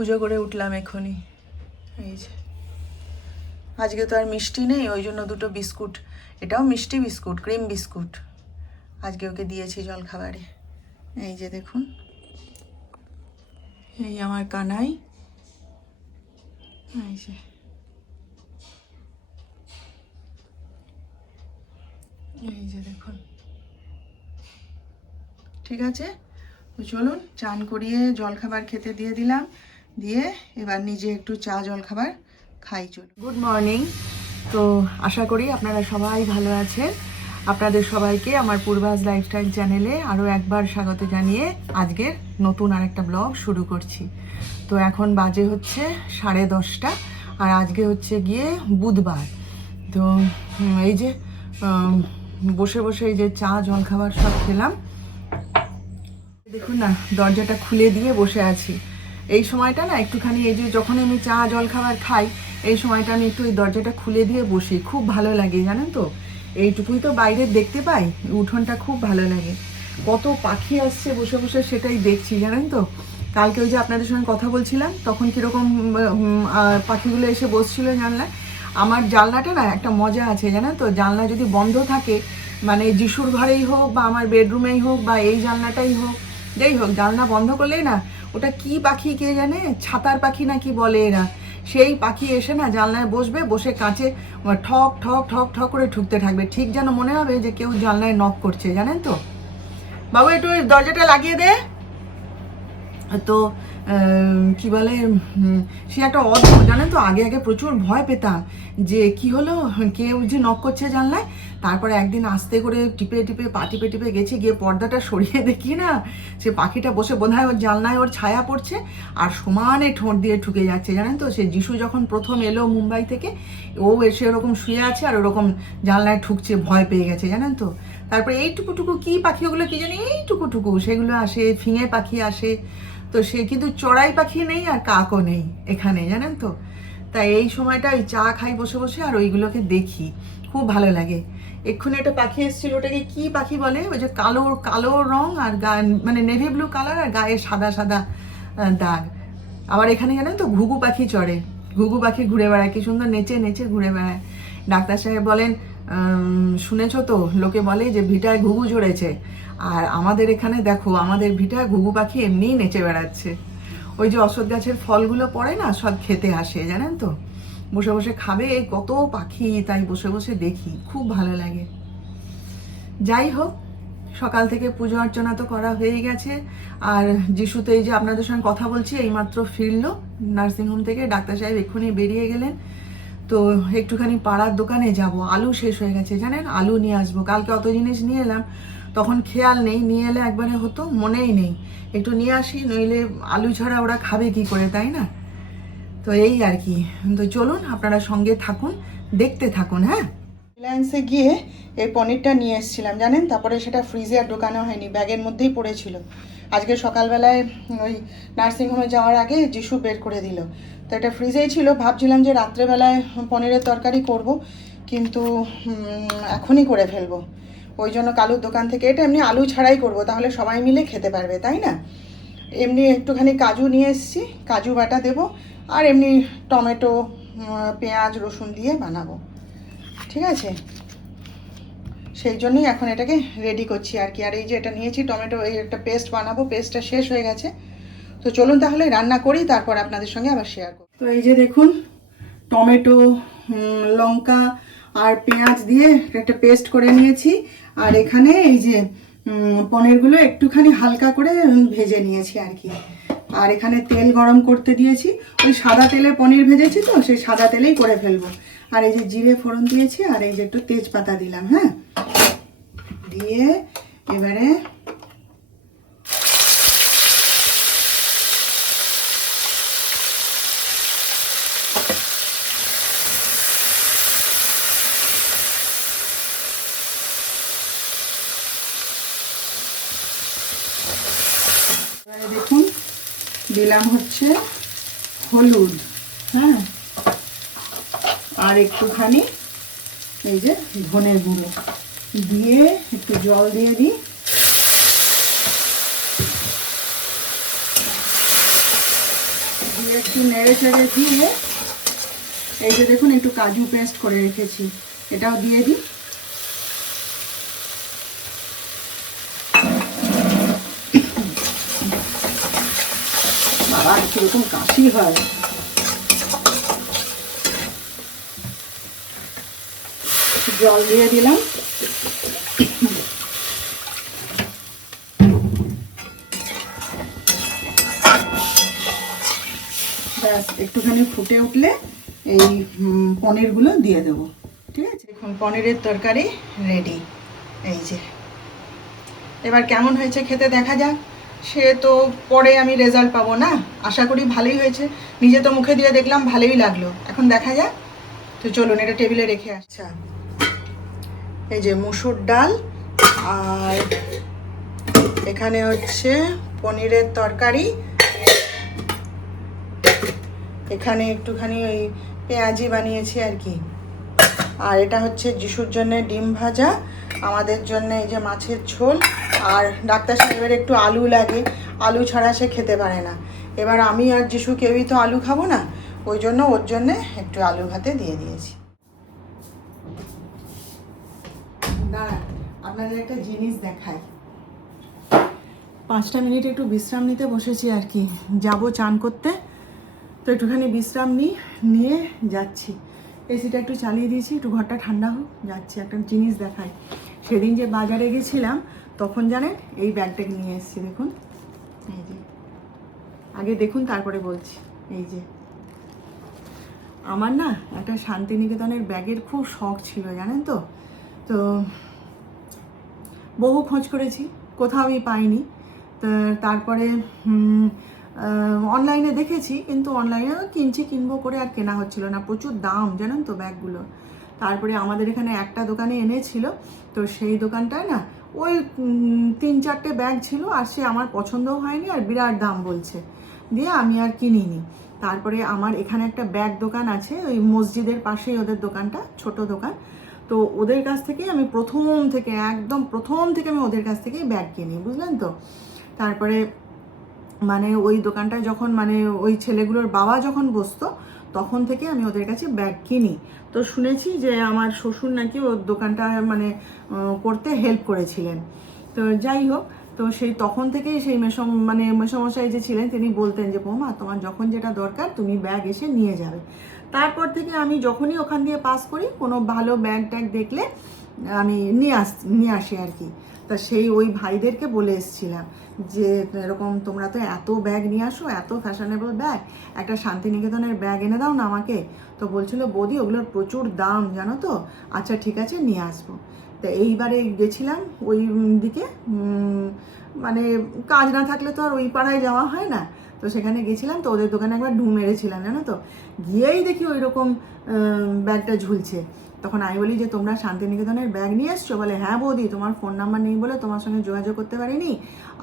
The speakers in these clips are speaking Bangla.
পুজো করে উঠলাম এখনই। এই যে আজকে তো আর মিষ্টি নেই, ওই জন্য দুটো বিস্কুট, এটাও মিষ্টি বিস্কুট, ক্রিম বিস্কুট আজকে ওকে দিয়েছি জলখাবারে। এই যে দেখুন, এই আমার কানাই, এই যে দেখুন। ঠিক আছে, তো চলুন চান করিয়ে জলখাবার খেতে দিয়ে দিলাম, দিয়ে এবার নিজে একটু চা জলখাবার খাই। চলুন, গুড মর্নিং। তো আশা করি আপনারা সবাই ভালো আছেন। আপনাদের সবাইকে আমার পূর্বাস লাইফস্টাইল চ্যানেলে আরও একবার স্বাগত জানিয়ে আজকের নতুন আরেকটা ব্লগ শুরু করছি। তো এখন বাজে হচ্ছে 10:30, আর আজকে হচ্ছে গিয়ে বুধবার। তো এই যে বসে বসে এই যে চা জলখাবার সব খেলাম। দেখুন না, দরজাটা খুলে দিয়ে বসে আছি। এই সময়টা না একটুখানি, এই যে যখন আমি চা জলখাবার খাই এই সময়টা আমি একটু এই দরজাটা খুলে দিয়ে বসি, খুব ভালো লাগে জানেন তো। এইটুকুই তো বাইরে দেখতে পাই, উঠোনটা খুব ভালো লাগে। কত পাখি আসছে বসে বসে সেটাই দেখছি জানেন তো। কালকে ওই যে আপনাদের সঙ্গে কথা বলছিলাম তখন কীরকম পাখিগুলো এসে বসছিল জানলায়। আমার জানলাটা না একটা মজা আছে জানেন তো, জানলা যদি বন্ধ থাকে, মানে যিশুর ঘরেই হোক বা আমার বেডরুমেই হোক বা এই জানলাটাই হোক, যাই হোক, জানলা বন্ধ করলেই না ওটা কি পাখি কে জানে, ছাতার পাখি নাকি বলে এরা, সেই পাখি এসে না জানলায় বসবে, বসে কাঁচে ঠক ঠক ঠক ঠক করে ঠুকতে থাকবে, ঠিক যেন মনে হবে যে কেউ জানলায় নক করছে জানেন তো। বাবু একটু দরজাটা লাগিয়ে দে। তো কি বলে, সে একটা অদ্ভুত জানেন তো। আগে আগে প্রচুর ভয় পেতাম যে কি হলো, কেউ যে নক করছে জানলায়। তারপরে একদিন আস্তে করে টিপে টিপে পা টিপে টিপে গেছি, গিয়ে পর্দাটা সরিয়ে দেখি না সে পাখিটা বসে বোধহয় ওর জানলায় ওর ছায়া পড়ছে আর সমানে ঠোঁট দিয়ে ঠুকে যাচ্ছে জানেন তো। সে যিশু যখন প্রথম এলো মুম্বাই থেকে, ও এসে ওরকম শুয়ে আছে আর ওরকম জানলায় ঠুকছে, ভয় পেয়ে গেছে জানেন তো। তারপরে এইটুকুটুকু কি পাখি ওগুলো কি জানি, এইটুকুটুকু সেগুলো আসে, ফিঙে পাখি আসে। তো সে কিন্তু চড়াই পাখি নেই আর কাকও নেই এখানে জানেন তো। তাই এই সময়টা ওই চা খাই বসে বসে আর ওইগুলোকে দেখি, খুব ভালো লাগে। এক্ষুনি একটা পাখি এসেছিল, ওটাকে কি পাখি বলে, ওই যে কালো কালো রং আর মানে নেভি ব্লু কালার আর গায়ে সাদা সাদা দাগ। আবার এখানে জানেন তো ঘুঘু পাখি চড়ে, ঘুঘু পাখি ঘুরে বেড়ায়, কি সুন্দর নেচে নেচে ঘুরে বেড়ায়। ডাক্তার সাহেব বলেন, শুনেছ তো, লোকে বলে যে ভিটায় ঘুঘু চড়েছে, আর আমাদের এখানে দেখো আমাদের ভিটায় ঘুঘু পাখি এমনিই নেচে বেড়াচ্ছে। ওই যে অশ্বত্থ গাছের ফলগুলো পড়ে না, সব খেতে আসে জানেন তো, বসে বসে খাবে কত পাখি, তাই বসে বসে দেখি, খুব ভালো লাগে। যাই হোক, সকাল থেকে পুজো অর্চনা তো করা হয়ে গেছে। আর যিশু তো এই যে আপনাদের সঙ্গে কথা বলছি এইমাত্র ফিরলো নার্সিংহোম থেকে, ডাক্তার সাহেব এক্ষুনি বেরিয়ে গেলেন। তো একটুখানি পাড়ার দোকানে যাব, আলু শেষ হয়ে গেছে জানেন, আলু নিয়ে আসবো। কালকে অত জিনিস নিয়ে এলাম, তখন খেয়াল নেই, নিয়ে এলে একবারে হতো, মনেই নেই। একটু নিয়ে আসি, নইলে আলু ছাড়া ওরা খাবে কি করে, তাই না। তো এই আর কি। তো চলুন আপনারা সঙ্গে থাকুন, দেখতে থাকুন। হ্যাঁ, রিলায়েন্সে গিয়ে এই পনিরটা নিয়ে এসেছিলাম জানেন, তারপরে সেটা ফ্রিজে আর ঢোকানো হয়নি, ব্যাগের মধ্যেই পড়েছিল। আজকে সকালবেলায় ওই নার্সিংহোমে যাওয়ার আগে যিশু বের করে দিল, তো এটা ফ্রিজেই ছিল। ভাবছিলাম যে রাত্রেবেলায় পনিরের তরকারি করব, কিন্তু এখনই করে ফেলবো। ওই জন্য কালুর দোকান থেকে, এটা এমনি আলু ছাড়াই করব, তাহলে সবাই মিলে খেতে পারবে তাই না। এমনি একটুখানি কাজু নিয়ে এসেছি, কাজু বাটা দেবো, আর এমনি টমেটো পেঁয়াজ রসুন দিয়ে বানাবো, ঠিক আছে। সেই জন্যই এখন এটাকে রেডি করছি আর কি। আর এই যে এটা নিয়েছি টমেটো, এই একটা পেস্ট বানাবো, পেস্টটা শেষ হয়ে গেছে। তো চলুন তাহলে রান্না করি, তারপর আপনাদের সঙ্গে আবার শেয়ার করব। তো এই যে দেখুন, টমেটো লঙ্কা আর পেঁয়াজ দিয়ে একটা পেস্ট করে নিয়েছি। আর এখানে এই যে পনিরগুলো একটুখানি হালকা করে ভেজে নিয়েছি আর কি। আর এখানে তেল গরম করতে দিয়েছি, ওই সাদা তেলে পনির ভেজেছি তো, সেই সাদা তেলেই করে ফেলবো। আর এই যে জিরে ফোড়ন দিয়েছি, আর এই যে একটু তেজপাতা দিলাম, হ্যাঁ, দিয়ে এবারে দেখুন দিলাম হচ্ছে হলুদ, হ্যাঁ, আর একটুখানি এই যে ধনে গুঁড়ো দিয়ে একটু জল দিয়ে দিই। দিয়ে একটু নেড়ে চেড়ে দিয়ে এই যে দেখুন একটু কাজু পেস্ট করে রেখেছি, এটাও দিয়ে দিই। বাবা কিরকম কাশি হয়। জল দিয়ে দিলাম। ব্যাস একটুখানি ফুটে উঠলে এই পনিরগুলো দিয়ে দেবো। ঠিক আছে, এখন পনিরের তরকারি রেডি। এই যে এবার কেমন হয়েছে খেতে দেখা যাক। সে তো পরে আমি রেজাল্ট পাবো না, আশা করি ভালোই হয়েছে। নিজে তো মুখে দিয়ে দেখলাম ভালোই লাগলো, এখন দেখা যাক। তো চলুন এটা টেবিলে রেখে আসছি। এই যে মুসুর ডাল আর এখানে হচ্ছে পনিরের তরকারি, এখানে একটুখানি ওই পেঁয়াজি বানিয়েছি আর কি, আর এটা হচ্ছে যিশুর জন্য ডিম ভাজা, আমাদের জন্য এই যে মাছের ঝোল, আর ডাক্তার সাহেবের একটু আলু লাগে, আলু ছাড়া সে খেতে পারে না। এবার আমি আর যিশু কেউই তো আলু খাবো না, ওই জন্য ওর জন্যে একটু আলু ভাতে দিয়ে দিয়েছি। দাঁড়ান আপনাদের একটা জিনিস দেখাই। 5টা মিনিট একটু বিশ্রাম নিতে বসেছি আর কি, যাবো চান করতে, তো একটুখানি বিশ্রাম নিয়ে যাচ্ছি। এসিটা একটু চালিয়ে দিয়েছি, একটু ঘরটা ঠান্ডা হোক, যাচ্ছি। একটা জিনিস দেখাই, সেদিন যে বাজারে গেছিলাম তখন জানেন এই ব্যাগটাকে নিয়ে এসেছি, দেখুন। এই যে আগে দেখুন তারপরে বলছি। এই যে আমার না একটা শান্তিনিকেতনের ব্যাগের খুব শখ ছিল জানেন তো, তো বহু খোঁজ করেছি, কোথাও আমি পাইনি। তারপরে অনলাইনে দেখেছি, কিন্তু অনলাইনে কিনবো করে আর কেনা হচ্ছিল না, প্রচুর দাম জানেন তো ব্যাগগুলো। তারপরে আমাদের এখানে একটা দোকানে এনেছিল, তো সেই দোকানটায় না ওই 3-4টে ব্যাগ ছিল, আর সে আমার পছন্দও হয়নি, আর বিরাট দাম বলছে, দিয়ে আমি আর কিনিনি। তারপরে আমার এখানে একটা ব্যাগ দোকান আছে, ওই মসজিদের পাশেই ওদের দোকানটা, ছোট দোকান, তো ওদের কাছ থেকেই আমি একদম প্রথম থেকে আমি ওদের কাছ থেকেই ব্যাগ কিনি, বুঝলেন তো। তারপরে মানে ওই দোকানটায় যখন মানে ওই ছেলেগুলোর বাবা যখন বসতো তখন থেকে আমি ওদের কাছে ব্যাগ কিনি। তো শুনেছি যে আমার শ্বশুর নাকি ওর দোকানটা মানে করতে হেল্প করেছিলেন। তো যাই হোক, তো সেই তখন থেকেই সেই মেসমশাই যে ছিলেন তিনি বলতেন যে বৌমা তোমার যখন যেটা দরকার তুমি ব্যাগ এসে নিয়ে যাবে। তারপর থেকে আমি যখনই ওখান দিয়ে পাস করি কোনো ভালো ব্যাগ ট্যাগ দেখলে আমি নিয়ে আসি আর কি। তা সেই ওই ভাইদেরকে বলে এসেছিলাম যে এরকম তোমরা তো এত ব্যাগ নিয়ে আসো, এত ফ্যাশনেবল ব্যাগ, একটা শান্তিনিকেতনের ব্যাগ এনে দাও না আমাকে। তো বলছিল বৌদি ওগুলোর প্রচুর দাম জানো তো, আচ্ছা ঠিক আছে নিয়ে আসবো। তো এইবারে গেছিলাম ওই দিকে, মানে কাজ না থাকলে তো আর ওই পাড়ায় যাওয়া হয় না, তো সেখানে গেছিলাম, তো ওদের দোকানে একবার ঢু মেরেছিলাম জানো তো, গিয়েই দেখি ওই রকম ব্যাগটা ঝুলছে। তখন আমি বলি যে তোমরা শান্তিনিকেতনের ব্যাগ নিয়ে এসছো? বলে হ্যাঁ বৌদি, তোমার ফোন নাম্বার নেই বলে তোমার সঙ্গে যোগাযোগ করতে পারিনি,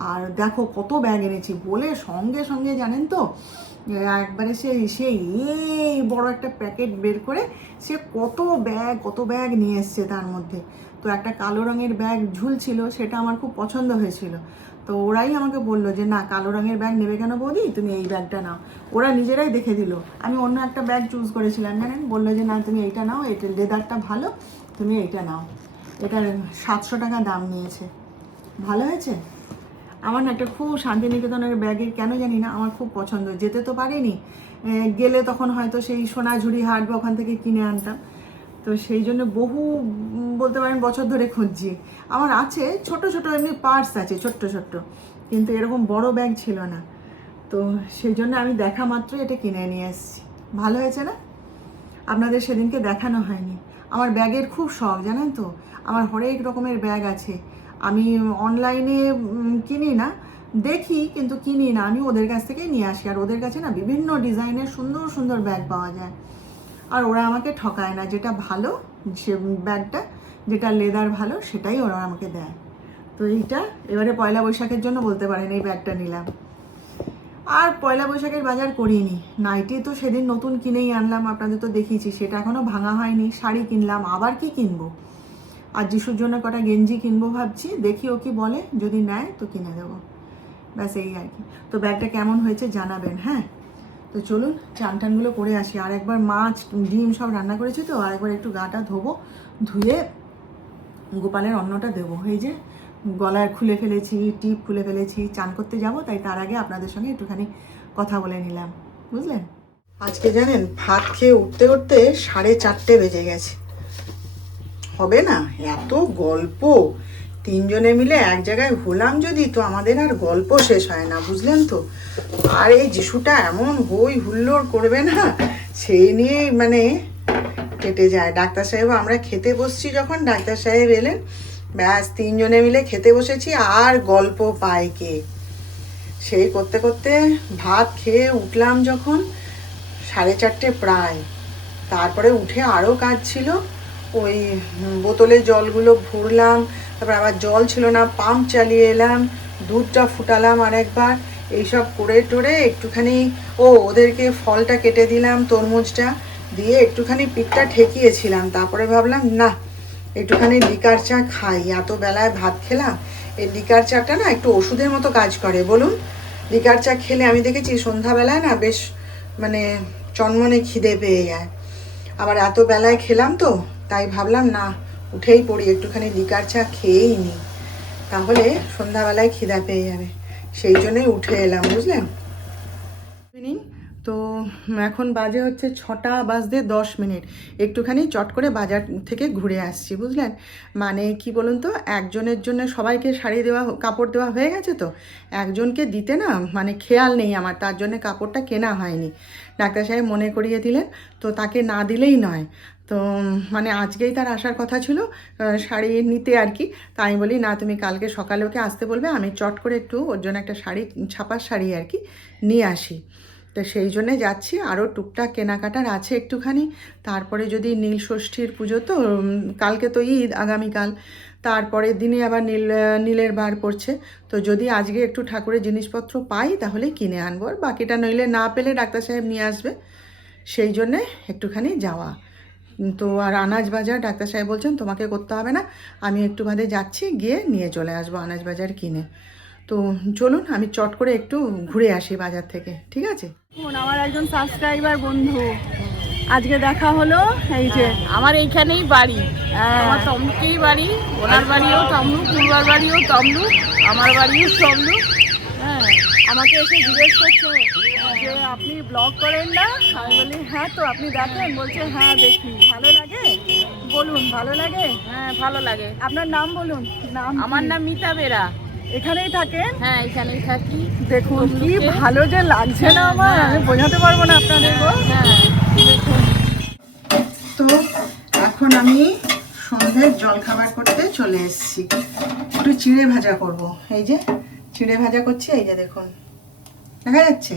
আর দেখো কত ব্যাগ এনেছি বলে সঙ্গে সঙ্গে জানেন তো একবারে সেই এই বড় একটা প্যাকেট বের করে সে কত ব্যাগ নিয়ে এসছে তার মধ্যে। তো একটা কালো রঙের ব্যাগ ঝুলছিল, সেটা আমার খুব পছন্দ হয়েছিল। তো ওরাই আমাকে বললো যে না কালো রঙের ব্যাগ নেবে কেন বৌদি, তুমি এই ব্যাগটা নাও। ওরা নিজেরাই দেখে দিল, আমি অন্য একটা ব্যাগ চুজ করেছিলাম জানেন, বললো যে না তুমি এইটা নাও, এটা লেদারটা ভালো, তুমি এইটা নাও। এটার 700 টাকা দাম নিয়েছে। ভালো হয়েছে। আমার না একটা খুব শান্তিনিকেতনের ব্যাগের কেন জানি না আমার খুব পছন্দ, যেতে তো পারিনি, গেলে তখন হয়তো সেই সোনাঝুরি হাট বা ওখান থেকে কিনে আনতাম। তো সেই জন্য বহু বলতে পারেন বছর ধরে খুঁজছি। আমার আছে ছোট ছোট এমনি পার্টস আছে ছোট্ট ছোট্ট, কিন্তু এরকম বড় ব্যাগ ছিল না। তো সেই জন্য আমি দেখা মাত্র এটা কিনে নিয়ে এসেছি। ভালো হয়েছে না? আপনাদের সেদিনকে দেখানো হয়নি। আমার ব্যাগের খুব শখ জানেন তো, আমার হরেক রকমের ব্যাগ আছে। আমি অনলাইনে কিনি না, দেখি কিন্তু কিনি না, আমি ওদের কাছ থেকেই নিয়ে আসি। আর ওদের কাছে না বিভিন্ন ডিজাইনের সুন্দর সুন্দর ব্যাগ পাওয়া যায়, আর ওরা আমাকে ঠকায় না, যেটা ভালো সে ব্যাগটা, যেটা লেদার ভালো সেটাই ওরা আমাকে দেয়। তো এইটা এবারে পয়লা বৈশাখের জন্য বলতে পারেন এই ব্যাগটা নিলাম। আর পয়লা বৈশাখের বাজার করিনি, নাইটি তো সেদিন নতুন কিনেই আনলাম, আপনাদের তো দেখিয়েছি, সেটা এখনও ভাঙা হয়নি। শাড়ি কিনলাম, আবার কি কিনবো, আর যিশুর জন্য কটা গেঞ্জি কিনবো ভাবছি, দেখি ও কি বলে, যদি নেয় তো কিনে দেবো, ব্যাস এই আর কি। তো ব্যাগটা কেমন হয়েছে জানাবেন, হ্যাঁ। তো তো চলুন চান টানগুলো করে আসি। আর একবার মাছ ডিম সব রান্না করেছি, তো আর একবার একটু গাটা ধোবো, ধুয়ে গোপালের অন্নটা দেবো। এই যে গলায় খুলে ফেলেছি, টিপ খুলে ফেলেছি, চান করতে যাব, তাই তার আগে আপনাদের সঙ্গে একটুখানি কথা বলে নিলাম, বুঝলেন। আজকে জানেন ভাত খেয়ে উঠতে উঠতে 4:30 বেজে গেছে। হবে না, এত গল্প, তিনজনে মিলে এক জায়গায় হলাম যদি, তো আমাদের আর গল্প শেষ হয় না, বুঝলেন তো। আর এই যিশুটা এমন হই হুল্লোড় করবে না, সেই নিয়ে মানে কেটে যায়। ডাক্তার সাহেব, আমরা খেতে বসছি যখন ডাক্তার সাহেব এলেন, ব্যাস তিনজনে মিলে খেতে বসেছি, আর গল্প পায় কে। সেই করতে করতে ভাত খেয়ে উঠলাম যখন 4:30 প্রায়। তারপরে উঠে আরও কাজ ছিল, ওই বোতলে জলগুলো ভরলাম, তারপর আবার জল ছিল না, পাম্প চালিয়ে এলাম, দুধটা ফুটালাম আর একবার, এইসব করে টোরে একটুখানি ওদেরকে ফলটা কেটে দিলাম, তরমুজটা দিয়ে একটুখানি পিঠটা ঠেকিয়েছিলাম। তারপরে ভাবলাম না, একটুখানি লিকার চা খাই, এত বেলায় ভাত খেলাম। এই লিকার চাটা না একটু ওষুধের মতো কাজ করে, বলুন। লিকার চা খেলে আমি দেখেছি সন্ধ্যাবেলায় না বেশ মানে চনমনে খিদে পেয়ে যায়। আবার এত বেলায় খেলাম তো, তাই ভাবলাম না, উঠেই পড়ি, একটুখানি লিকার চা খেয়েই নিই, তাহলে সন্ধ্যাবেলায় খিদা পেয়ে যাবে। সেই জন্যই উঠে এলাম, বুঝলেন। তো এখন বাজে হচ্ছে 6:10 একটুখানি চট করে বাজার থেকে ঘুরে আসছি, বুঝলেন। মানে কি বলুন তো, একজনের জন্য সবাইকে শাড়ি দেওয়া, কাপড় দেওয়া হয়ে গেছে, তো একজনকে দিতে না মানে খেয়াল নেই আমার, তার জন্য কাপড়টা কেনা হয়নি। ডাক্তার সাহেব মনে করিয়ে দিলেন, তো তাকে না দিলেই নয়। তো মানে আজকেই তার আসার কথা ছিল শাড়ি নিতে আর কি। তাই আমি বলি না, তুমি কালকে সকালে ওকে আসতে বলবে, আমি চট করে একটু ওর জন্য একটা শাড়ি, ছাপার শাড়ি আর কি নিয়ে আসি। তো সেই জন্যে যাচ্ছি, আরও টুকটাক কেনাকাটার আছে একটুখানি। তারপরে যদি নীল ষষ্ঠীর পুজো, তো কালকে তো ঈদ, আগামীকাল, তারপরের দিনে আবার নীলের বার পড়ছে। তো যদি আজকে একটু ঠাকুরের জিনিসপত্র পাই তাহলে কিনে আনবো, আর বাকিটা নইলে না পেলে ডাক্তার সাহেব নিয়ে আসবে, সেই জন্যে একটুখানি যাওয়া। তো আর আনাজ বাজার ডাক্তার সাহেব বলছেন তোমাকে করতে হবে না, আমি একটু বাদে যাচ্ছি, গিয়ে নিয়ে চলে আসবো আনাজ বাজার কিনে। তো চলুন আমি চট করে একটু ঘুরে আসি বাজার থেকে, ঠিক আছে। আমার একজন সাবস্ক্রাইবার বন্ধু আজকে দেখা হলো, এই যে আমার এইখানেই বাড়ি, আমার তমলুকেই বাড়ি, ওনার বাড়িও তমলুক, পূর্বার বাড়িও তমলুক, আমার বাড়িও তমলুক। হ্যাঁ, আমাকে এসে জিজ্ঞেস করছে যে আপনি ব্লগ করেন না? আমি বলি হ্যাঁ, তো আপনি দেখেন? বলছে হ্যাঁ দেখি। ভালো লাগে? বলুন ভালো লাগে? হ্যাঁ ভালো লাগে। আপনার নাম বলুন। নাম? আমার নাম মিতা বেরা। এখানেই থাকেন? হ্যাঁ এখানেই থাকি। দেখুন কি তমলুকে। ভালো যে লাগছে না আমার, আমি বোঝাতে পারবো না আপনাদেরকে। হ্যাঁ দেখুন, তো এখন আমি সন্ধ্যের জলখাবার করতে চলে এসেছি, একটু চিড়ে ভাজা করব। এই যে চিড়ে ভাজা করছি, এই যে দেখুন দেখা যাচ্ছে,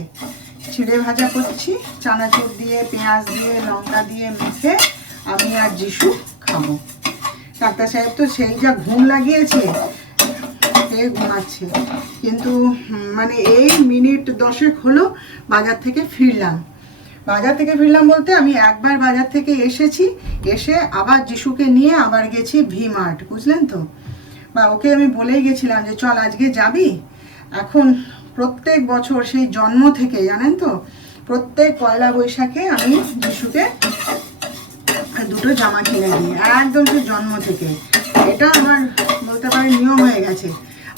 চিড়ে ভাজা করছি, চানাচুর দিয়ে, পেঁয়াজ দিয়ে, লঙ্কা দিয়ে মেখে আমি আর যিশু খাবো। ডাক্তার সাহেব তো সেই যা ঘুম লাগিয়েছে, খেয়ে ঘুমাচ্ছে, কিন্তু মানে এই মিনিট 10 হলো বাজার থেকে ফিরলাম। বাজার থেকে ফিরলাম বলতে আমি একবার বাজার থেকে এসেছি, এসে আবার যিশুকে নিয়ে আবার গেছি ভি-মার্ট, বুঝলেন তো। বা ওকে আমি বলেই গেছিলাম যে চল আজকে যাবি। এখন প্রত্যেক বছর সেই জন্ম থেকে, জানেন তো, প্রত্যেক পয়লা বৈশাখে আমি যিশুকে দুটো জামা কিনে দিই, একদম সেই জন্ম থেকে। এটা আমার বলতে পারে নিয়ম হয়ে গেছে,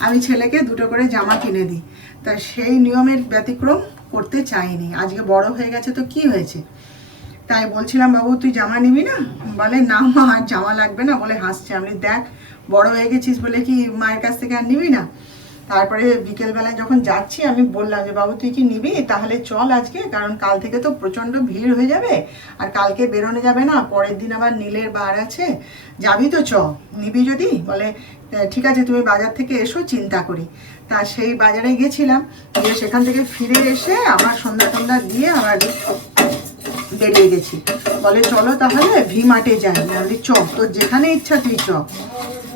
আমি ছেলেকে দুটো করে জামা কিনে দিই। তা সেই নিয়মের ব্যতিক্রম করতে চাইনি। আজকে বড় হয়ে গেছে তো কি হয়েছে, তাই বলছিলাম বাবু তুই জামা নিবি না? বলে না মা আর জামা লাগবে না, বলে হাসছে। আমি দেখ বড় হয়ে গেছিস বলে কি মায়ের কাছ থেকে আর নিবি না? তারপরে বিকেলবেলায় যখন যাচ্ছি আমি বললাম যে বাবু তুই কি নিবি? তাহলে চল আজকে, কারণ কাল থেকে তো প্রচণ্ড ভিড় হয়ে যাবে, আর কালকে বেরোনো যাবে না, পরের দিন আবার নীলের বার আছে, যাবি তো, চ নিবি যদি? বলে ঠিক আছে তুমি বাজার থেকে এসো, চিন্তা করি। তা সেই বাজারে গেছিলাম, গিয়ে সেখান থেকে ফিরে এসে আমার সন্ধ্যা টন্ধ্যা দিয়ে আবার বেরিয়ে গেছি। বলে চলো তাহলে ভি-মার্টে যাই। আমি চ, তোর যেখানে ইচ্ছা তুই চ।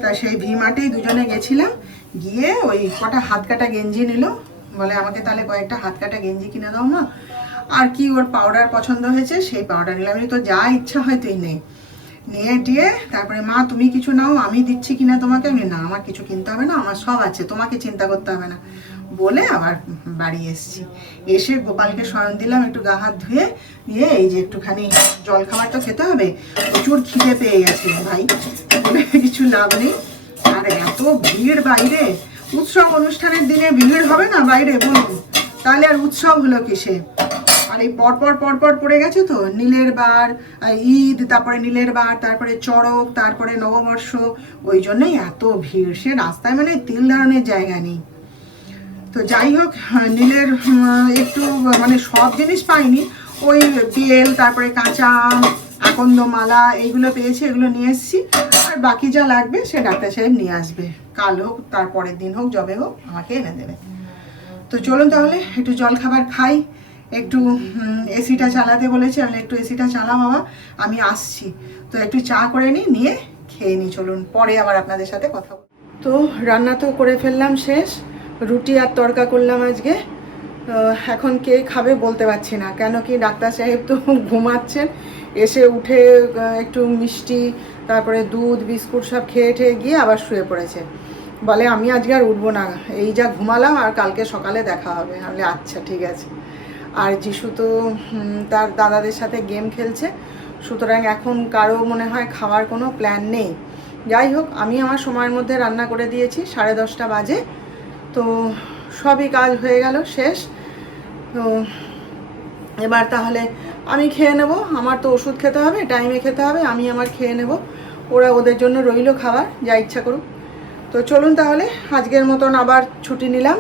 তা সেই ভি-মার্টেই দুজনে গেছিলাম, গিয়ে ওই কটা হাত কাটা গেঞ্জি নিল, বলে আমাকে তাহলে কয়েকটা হাত কাটা গেঞ্জি কিনে দাও না। আর কি ওর পাউডার পছন্দ হয়েছে, সেই পাউডার নিলাম। আমি তো যা ইচ্ছা হয় তুই নে। নিয়ে টিয়ে তারপরে মা তুমি কিছু নাও, আমি দিচ্ছি কিনা তোমাকে। আমি না, আমার কিছু কিনতে হবে না, আমার সব আছে, তোমাকে চিন্তা করতে হবে না বলে আবার বাড়ি এসেছি। এসে গোপালকে শয়ন দিলাম, একটু গা হাত ধুয়ে দিয়ে এই যে একটুখানি জল খাবার তো খেতে হবে, প্রচুর খিদে পেয়ে গেছে ভাই, বলে কিছু লাভ নেই। আর এত ভিড় বাইরে, উৎসব অনুষ্ঠানের দিনে ভিড় হবে না বাইরে বলুন, তাহলে আর উৎসব হলো কিসে? আর এই পরপর পরপর পড়ে গেছে তো, নীলের বার, ঈদ, তারপরে নীলের বার, তারপরে চড়ক, তারপরে নববর্ষ, ওই জন্যই এত ভিড়। সে রাস্তায় মানে তিল দাঁড়ানোর জায়গা নেই। তো যাই হোক, নীলের একটু মানে সব জিনিস পাইনি, ওই তেল, তারপরে কাঁচা আম, আকন্দ মালা, এইগুলো পেয়েছি, এগুলো নিয়ে এসেছি। আর বাকি যা লাগবে সে ডাক্তার সাহেব নিয়ে আসবে, কাল হোক তারপরের দিন হোক, যবে হোক আমাকে এনে দেবে। তো চলুন তাহলে একটু জল খাবার খাই, একটু এসিটা চালাতে বলেছে, আমি একটু এসিটা চালাও বাবা, আমি আসছি। তো একটু চা করে নিই, নিয়ে খেয়ে নিই, চলুন পরে আবার আপনাদের সাথে কথা বলবো। তো রান্না তো করে ফেললাম শেষ, রুটি আর তড়কা করলাম আজকে। এখন কে খাবে বলতে পারছি না, কেন কি ডাক্তার সাহেব তো ঘুমাচ্ছেন, এসে উঠে একটু মিষ্টি, তারপরে দুধ বিস্কুট সব খেয়ে ঠেয়ে গিয়ে আবার শুয়ে পড়েছে। বলে আমি আজকে আর উঠবো না, এই যা ঘুমালাম, আর কালকে সকালে দেখা হবে। আমি আচ্ছা ঠিক আছে। আর যিশু তো তার দাদাদের সাথে গেম খেলছে, সুতরাং এখন কারো মনে হয় খাওয়ার কোনো প্ল্যান নেই। যাই হোক, আমি আমার সময়ের মধ্যে রান্না করে দিয়েছি, 10:30 বাজে। তো সবই কাজ হয়ে গেল, শেষ। তো এবার তাহলে আমি খেয়ে নেব, আমার তো ওষুধ খেতে হবে, টাইমে খেতে হবে, আমি আমার খেয়ে নেব, ওরা ওদের জন্য রইল খাবার, যা ইচ্ছা করুক। তো চলুন তাহলে আজকের মতন আবার ছুটি নিলাম।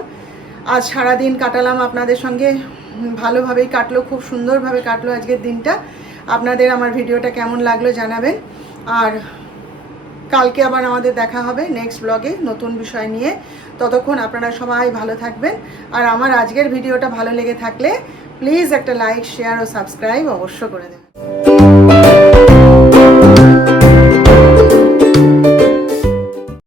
আজ সারাদিন কাটালাম আপনাদের সঙ্গে, ভালোভাবেই কাটলো, খুব সুন্দরভাবে কাটলো আজকের দিনটা। আপনাদের আমার ভিডিওটা কেমন লাগলো জানাবেন। আর কালকে আবার আমাদের দেখা হবে নেক্সট ব্লগে নতুন বিষয় নিয়ে। ততক্ষণ আপনারা সবাই ভালো থাকবেন। আর আমার আজকের ভিডিওটা ভালো লেগে থাকলে প্লিজ একটা লাইক, শেয়ার ও সাবস্ক্রাইব অবশ্য করে দেবেন।